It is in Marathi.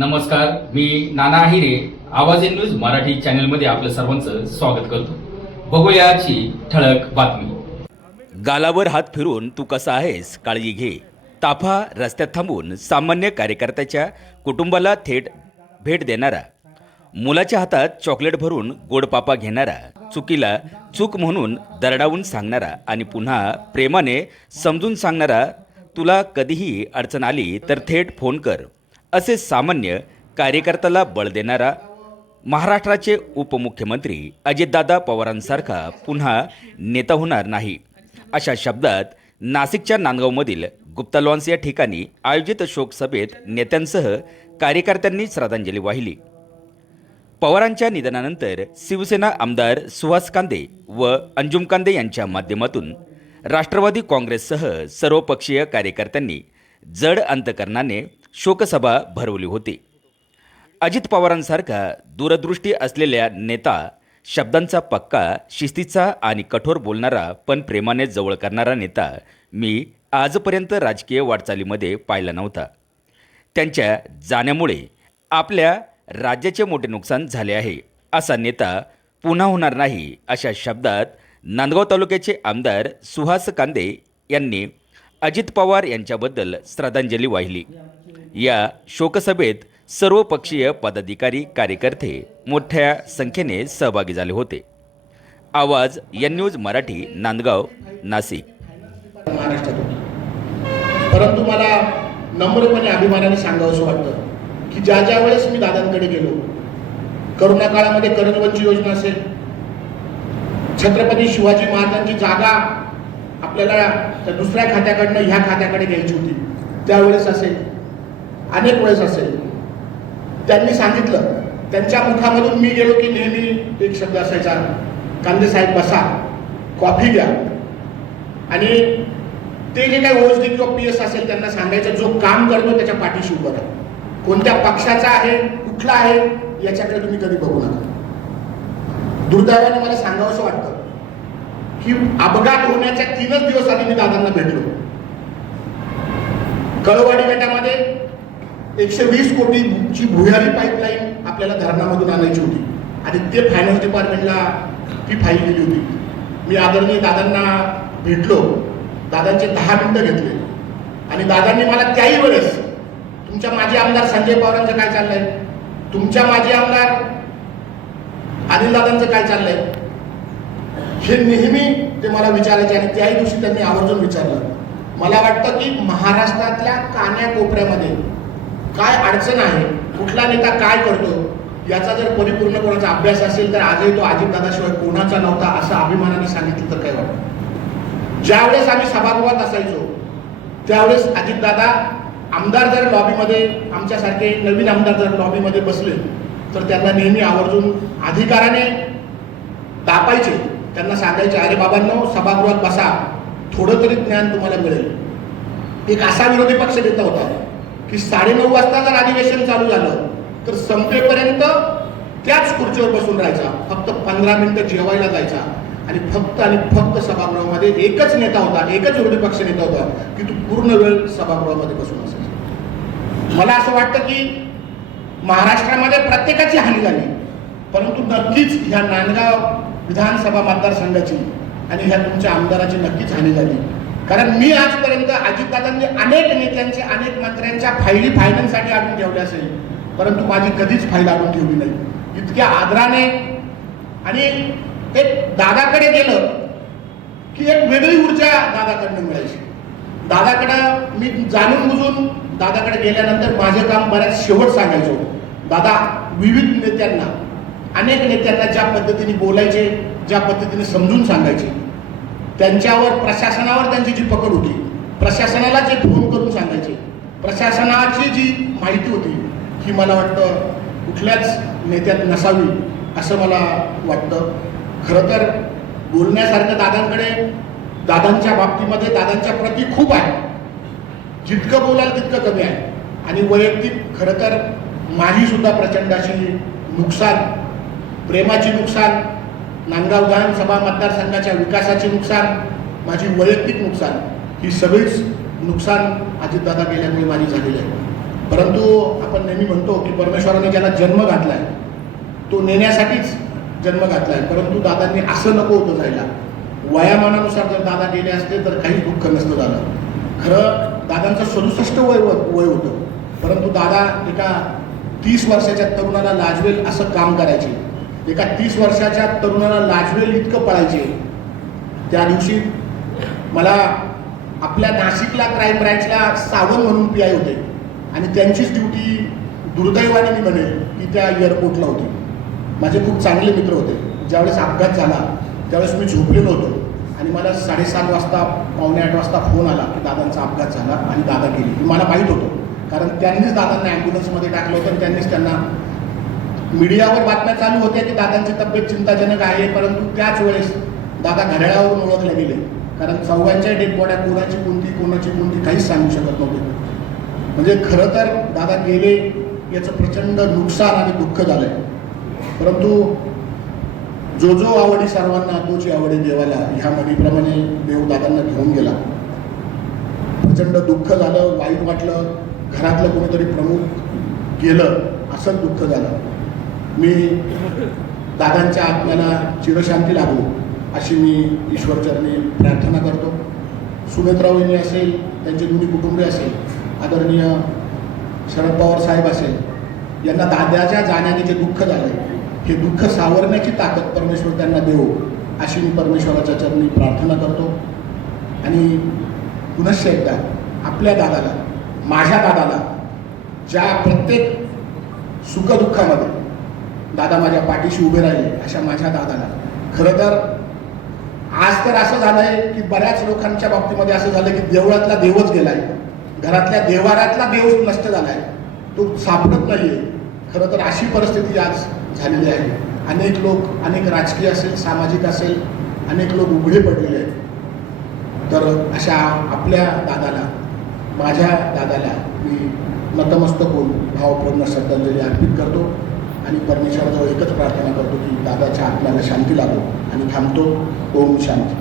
नमस्कार, मी नाना आहिरे. आवाज इन न्यूज मराठी चॅनलमध्ये आपलं सर्वांचं स्वागत करतो. बघूया आजची ठळक बातमी. गालावर हात फिरून तू कसा आहेस काळजी घे. ताफा रस्त्यात थांबून सामान्य कार्यकर्त्याच्या कुटुंबाला थेट भेट देणारा, मुलाच्या हातात चॉकलेट भरून गोड पापा घेणारा, चुकीला चूक म्हणून दरडावून सांगणारा आणि पुन्हा प्रेमाने समजून सांगणारा, तुला कधीही अडचण आली तर थेट फोन कर, असे सामान्य कार्यकर्त्याला बळ देणारा महाराष्ट्राचे उपमुख्यमंत्री अजितदादा पवारांसारखा पुन्हा नेता होणार नाही, अशा शब्दात नाशिकच्या नांदगावमधील गुप्ता लॉन्स या ठिकाणी आयोजित शोक सभेत नेत्यांसह कार्यकर्त्यांनी श्रद्धांजली वाहिली. पवारांच्या निधनानंतर शिवसेना आमदार सुहास कांदे व अंजुम कांदे यांच्या माध्यमातून राष्ट्रवादी काँग्रेससह सर्वपक्षीय कार्यकर्त्यांनी जड अंतकरणाने शोकसभा भरवली होती. अजित पवारांसारखा दूरदृष्टी असलेल्या नेता, शब्दांचा पक्का, शिस्तीचा आणि कठोर बोलणारा पण प्रेमाने जवळ करणारा नेता मी आजपर्यंत राजकीय वाटचालीमध्ये पाहिला नव्हता. त्यांच्या जाण्यामुळे आपल्या राज्याचे मोठे नुकसान झाले आहे. असा नेता पुन्हा होणार नाही, अशा शब्दात नांदगाव तालुक्याचे आमदार सुहास कांदे यांनी अजित पवार यांच्याबद्दल श्रद्धांजली वाहिली. या शोकसभेत सर्व पक्षीय पदाधिकारी, कार्यकर्ते मोठ्या संख्येने सहभागी झाले होते. आवाज एन न्यूज मराठी, नांदगाव, नाशिक. महाराष्ट्रातून, परंतु मला नम्रपणे अभिमानाने सांगावंसं वाटतं की ज्या ज्या वेळेस मी दादांकडे गेलो, करोना काळामध्ये करणवंची योजना असेल, छत्रपती शिवाजी महाराजांची जागा आपल्याला त्या दुसऱ्या खात्याकडनं ह्या खात्याकडे घ्यायची होती, त्यावेळेस असेल, अनेक वेळेस असेल, त्यांनी सांगितलं, त्यांच्या मुखामधून मी गेलो की नेहमी एक शब्द असायचा, कांदे साहेब बसा, कॉफी घ्या. आणि ते जे काही ओएसडी किंवा पीएस असेल त्यांना सांगायचं, जो काम करतो त्याच्या पाठीशी उभं राहा. कोणत्या पक्षाचा आहे, कुठला आहे, याच्याकडे तुम्ही कधी बघू नका. दुर्दैवाने मला सांगावंसं वाटतं की अपघात होण्याच्या 3च दिवस आधी मी दादांना भेटलो. कळवाडी गटामध्ये 120 कोटीची भुयारी पाईपलाईन आपल्याला धरणामधून आणायची होती आणि ते फायनान्स डिपार्टमेंटला ती फाईल गेली होती. मी आदरणीय दादांना भेटलो, दादांचे 10 मिनिटं घेतले आणि दादांनी मला त्याही वेळेस, तुमच्या माजी आमदार संजय पवारांचं काय चाललंय, तुमच्या माजी आमदार अनिल दादांचं काय चाललंय, हे नेहमी ते मला विचारायचे आणि त्याही दिवशी त्यांनी आवर्जून विचारलं. मला वाटतं की महाराष्ट्रातल्या कान्याकोपऱ्यामध्ये काय अडचण आहे, कुठला नेता काय करतो, याचा जर परिपूर्ण कोणाचा अभ्यास असेल तर आजही तो अजितदादाशिवाय कोणाचा नव्हता, असं अभिमानाने सांगितलं तर काय वाटतं. ज्यावेळेस आम्ही सभागृहात असायचो त्यावेळेस अजितदादा आमदार जर लॉबीमध्ये, आमच्यासारखे नवीन आमदार जर लॉबीमध्ये बसले तर त्यांना नेहमी आवर्जून अधिकाराने दापायचे, त्यांना सांगायचे, अरे बाबांनो सभागृहात बसा, थोडं तरी ज्ञान तुम्हाला मिळेल. एक असा विरोधी पक्ष नेता होता की 9:30 वाजता जर अधिवेशन चालू झालं तर संपेपर्यंत त्याच खुर्चीवर बसून राहायचा, फक्त 15 मिनिटं जेवायला जायचा आणि फक्त सभागृहामध्ये एकच नेता होता, एकच विरोधी पक्ष नेता होता की तू पूर्ण वेळ सभागृहामध्ये बसून असायचा. मला असं वाटतं की महाराष्ट्रामध्ये प्रत्येकाची हानी झाली, परंतु नक्कीच ह्या नांदगाव विधानसभा मतदारसंघाची आणि ह्या तुमच्या आमदाराची नक्कीच हानी झाली. कारण मी आजपर्यंत अजितदादांनी अनेक नेत्यांचे, अनेक मंत्र्यांच्या फायली फायनान्ससाठी आणून ठेवल्या असेल, परंतु माझी कधीच फाईल आणून ठेवली नाही. इतक्या आदराने आणि एक दादाकडे गेलं की एक वेगळी ऊर्जा दादाकडनं मिळायची. दादाकडं मी जाणून बुजून दादाकडे गेल्यानंतर माझं काम बऱ्याच शेवट सांगायचो. दादा विविध नेत्यांना, अनेक नेत्यांना ज्या पद्धतीने बोलायचे, ज्या पद्धतीने समजून सांगायचे, त्यांच्यावर, प्रशासनावर त्यांची जी पकड होती, प्रशासनाला जे फोन करून सांगायचे, प्रशासनाची जी माहिती होती, ही मला वाटतं कुठल्याच नेत्यात नसावी असं मला वाटतं. खरं तर बोलण्यासारखं दादांकडे, दादांच्या बाबतीमध्ये, दादांच्या प्रती खूप आहे. जितकं बोलाल तितकं कमी आहे. आणि वैयक्तिक खरं तर माझी सुद्धा प्रचंड अशी नुकसान, प्रेमाची नुकसान, नांदगाव विधानसभा मतदारसंघाच्या विकासाचे नुकसान, माझी वैयक्तिक नुकसान, ही सगळीच नुकसान अजितदादा गेल्यामुळे माझी झालेली आहे. परंतु आपण नेहमी म्हणतो की परमेश्वराने ज्याला जन्म घातलाय तो नेण्यासाठीच जन्म घातलाय, परंतु दादांनी असं नको होतं जायला. वयामानानुसार जर दादा गेले असते तर काहीच दुःख नसतं झालं. खरं दादांचं 67 वय होतं, परंतु दादा एका 30 वर्षाच्या तरुणाला लाजवेल असं काम करायचे. एका 30 वर्षाच्या तरुणाला लाजवेल इतकं पळायचे. त्या दिवशी मला आपल्या नाशिकला क्राईम ब्रँचला सावंत म्हणून पी.आय. होते आणि त्यांचीच ड्युटी दुर्दैवाने मी म्हणेल की त्या एअरपोर्टला होती. माझे खूप चांगले मित्र होते. ज्यावेळेस अपघात झाला त्यावेळेस मी झोपलेलो होतो आणि मला 7:30 वाजता 7:45 वाजता फोन आला की दादांचा अपघात झाला आणि दादा गेली. मला माहीत होतं, कारण त्यांनीच दादांना ॲम्ब्युलन्समध्ये टाकलं होतं आणि त्यांनीच त्यांना मीडियावर बातम्या चालू होत्या की दादांची तब्येत चिंताजनक आहे, परंतु त्याच वेळेस दादा घड्याळावरून ओळखले गेले. कारण चौघांच्या डेड बॉड्या कोणाची कोणती काहीच सांगू शकत नव्हते. म्हणजे खरं तर दादा गेले याचं प्रचंड नुकसान आणि दुःख झालं आहे. परंतु जो आवडी सर्वांना तोची आवडी देवाला, ह्या म्हणीप्रमाणे देव दादांना घेऊन गेला. प्रचंड दुःख झालं, वाईट वाटलं. घरातलं कोणीतरी प्रमुख गेलं असं दुःख झालं. मी दादांच्या आत्म्याला चिरशांती लाभो अशी मी ईश्वरचरणी प्रार्थना करतो. सुनेत्रावहिनी असेल, त्यांचे दोन्ही कुटुंबीय असेल, आदरणीय शरद पवार साहेब असेल, यांना दादाच्या जाण्याने जे दुःख झालं हे दुःख सावरण्याची ताकद परमेश्वर त्यांना देवो अशी मी परमेश्वराच्या चरणी प्रार्थना करतो. आणि पुनश्च एकदा आपल्या दादाला, माझ्या दादाला, ज्या प्रत्येक सुखदुःखामध्ये दादा माझ्या पाठीशी उभे राहिले अशा माझ्या दादाला, खरं तर आज तर असं झालंय की बऱ्याच लोकांच्या बाबतीमध्ये असं झालं की देवळातला देवच गेलाय, घरातल्या देवारातला देव नष्ट झालाय, तो सापडत नाहीये. खरं तर अशी परिस्थिती आज झालेली आहे. अनेक लोक, अनेक राजकीय असेल, सामाजिक असेल, अनेक लोक उघडे पडलेले आहेत. तर अशा आपल्या दादाला, माझ्या दादाला मी नतमस्तक होऊन भावपूर्ण श्रद्धांजली अर्पित करतो आणि परमेश्वराजवळ एकच प्रार्थना करतो की दादाच्या आत्म्याला शांती लाभो आणि थांबतो. ओम शांती.